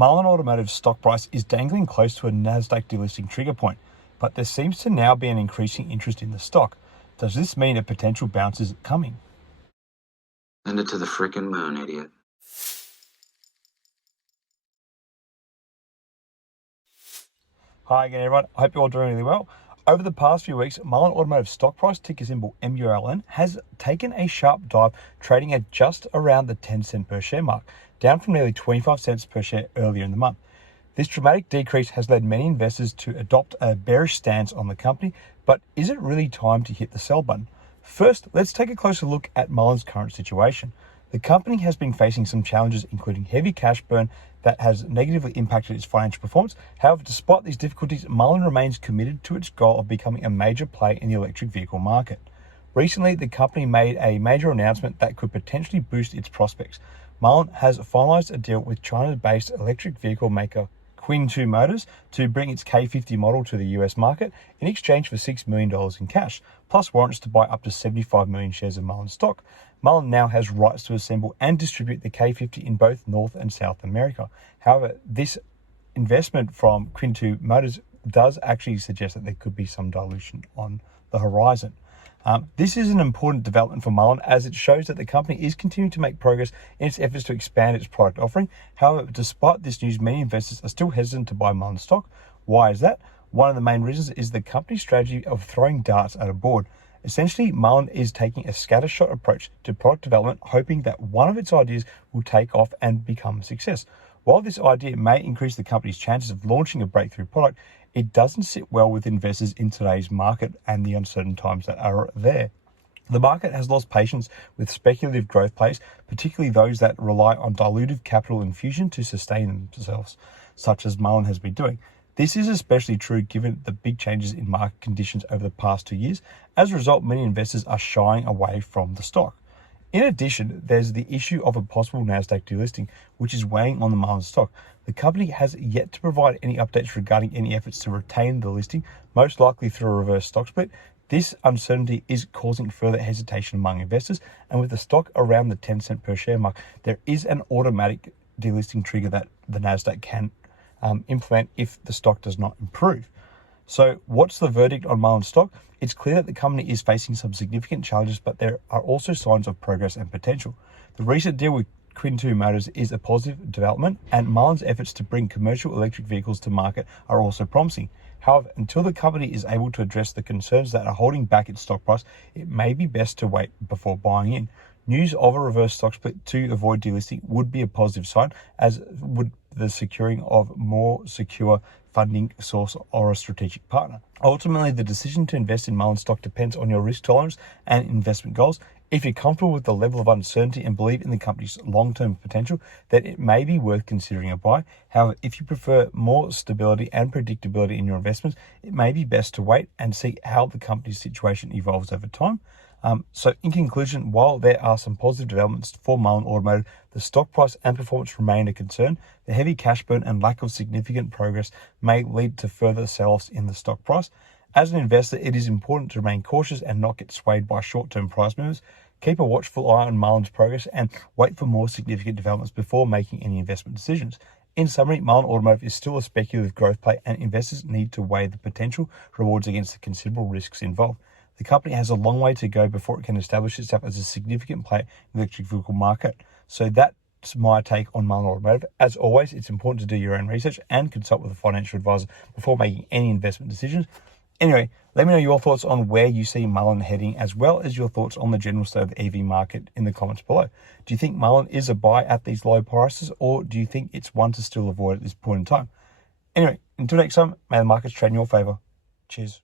Mullen Automotive's stock price is dangling close to a Nasdaq delisting trigger point, but there seems to now be an increasing interest in the stock. Does this mean a potential bounce is coming? Send it to the frickin' moon, idiot. Hi again, everyone. I hope you're all doing really well. Over the past few weeks, Mullen Automotive stock price, ticker symbol MULN, has taken a sharp dive, trading at just around the 10 cent per share mark, down from nearly 25 cents per share earlier in the month. This dramatic decrease has led many investors to adopt a bearish stance on the company, but is it really time to hit the sell button? First, let's take a closer look at Mullen's current situation. The company has been facing some challenges, including heavy cash burn that has negatively impacted its financial performance. However, despite these difficulties, Mullen remains committed to its goal of becoming a major player in the electric vehicle market. Recently, the company made a major announcement that could potentially boost its prospects. Mullen has finalized a deal with China-based electric vehicle maker Qiantu Motors to bring its K50 model to the US market in exchange for $6 million in cash, plus warrants to buy up to 75 million shares of Mullen stock. Mullen now has rights to assemble and distribute the K50 in both North and South America. However, this investment from Qiantu Motors does actually suggest that there could be some dilution on the horizon. This is an important development for Mullen, as it shows that the company is continuing to make progress in its efforts to expand its product offering. However, despite this news, many investors are still hesitant to buy Mullen stock. Why is that? One of the main reasons is the company's strategy of throwing darts at a board. Essentially, Mullen is taking a scattershot approach to product development, hoping that one of its ideas will take off and become a success. While this idea may increase the company's chances of launching a breakthrough product, it doesn't sit well with investors in today's market and the uncertain times that are there. The market has lost patience with speculative growth plays, particularly those that rely on dilutive capital infusion to sustain themselves, such as Mullen has been doing. This is especially true given the big changes in market conditions over the past 2 years. As a result, many investors are shying away from the stock. In addition, there's the issue of a possible Nasdaq delisting, which is weighing on the Mullen stock. The company has yet to provide any updates regarding any efforts to retain the listing, most likely through a reverse stock split. This uncertainty is causing further hesitation among investors, and with the stock around the 10 cent per share mark, there is an automatic delisting trigger that the Nasdaq can implement if the stock does not improve. So what's the verdict on Mullen stock? It's clear that the company is facing some significant challenges, but there are also signs of progress and potential. The recent deal with Qiantu Motors is a positive development, and Mullen's efforts to bring commercial electric vehicles to market are also promising. However, until the company is able to address the concerns that are holding back its stock price, it may be best to wait before buying in. News of a reverse stock split to avoid delisting would be a positive sign, as would the securing of more secure funding source or a strategic partner. Ultimately, the decision to invest in Mullen stock depends on your risk tolerance and investment goals. If you're comfortable with the level of uncertainty and believe in the company's long-term potential, then it may be worth considering a buy. However, if you prefer more stability and predictability in your investments, it may be best to wait and see how the company's situation evolves over time. So in conclusion, while there are some positive developments for Mullen Automotive, the stock price and performance remain a concern. The heavy cash burn and lack of significant progress may lead to further sell-offs in the stock price. As an investor, it is important to remain cautious and not get swayed by short-term price moves. Keep a watchful eye on Mullen's progress and wait for more significant developments before making any investment decisions. In summary, Mullen Automotive is still a speculative growth play, and investors need to weigh the potential rewards against the considerable risks involved. The company has a long way to go before it can establish itself as a significant player in the electric vehicle market. So that's my take on Mullen Automotive. As always, it's important to do your own research and consult with a financial advisor before making any investment decisions. Anyway, let me know your thoughts on where you see Mullen heading, as well as your thoughts on the general state of the EV market in the comments below. Do you think Mullen is a buy at these low prices, or do you think it's one to still avoid at this point in time? Anyway, until next time, may the markets trade in your favor. Cheers.